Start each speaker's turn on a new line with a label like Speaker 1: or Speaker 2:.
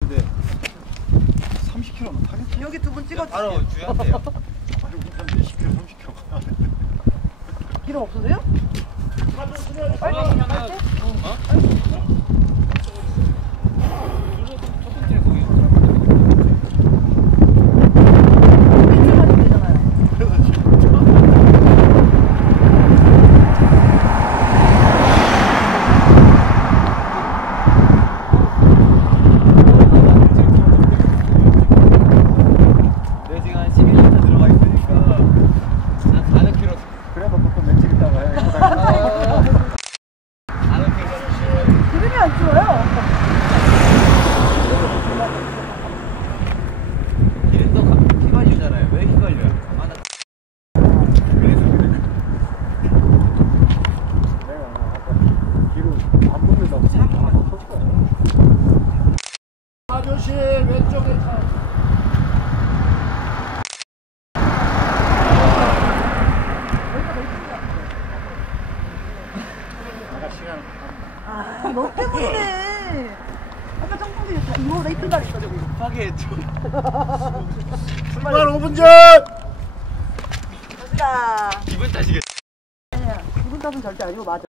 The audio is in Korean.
Speaker 1: 있는데 30km는 타겠지.
Speaker 2: 여기 두 분 찍었지.
Speaker 3: 바로 주연돼요.
Speaker 1: 아니 우리 한 20km, 30km 가야 돼.
Speaker 2: 기름 없으세요? 빨리
Speaker 3: 어?
Speaker 2: 빨리.
Speaker 3: 첫 번째 거기.
Speaker 2: 빈줄 맞으면 되잖아요.
Speaker 1: 그래서 지금
Speaker 3: 내가 지금 한 11m 들어가 있으니까 한 400km.
Speaker 1: 그래도 보통 며칠 있다가 해. 이거 다
Speaker 3: 400km.
Speaker 2: 기름이 안 줄어요.
Speaker 3: 기름도 휘갈리잖아요. 왜 휘갈려요? 아, 나
Speaker 1: 내가 아까 기름 안 붓는다고 생각하고 섰어요. 아저씨 왼쪽에 차. 내가 시간
Speaker 2: 아, 너 때문이네. 아까 정풍기 이거 나 이틀 가랬어 저기.
Speaker 3: 급하게 했죠.
Speaker 1: 출발 5분 전.
Speaker 2: 갑시다.
Speaker 3: 기분 탓이겠죠.
Speaker 2: 아니야, 기분 탓은 절대 아니고 맞아.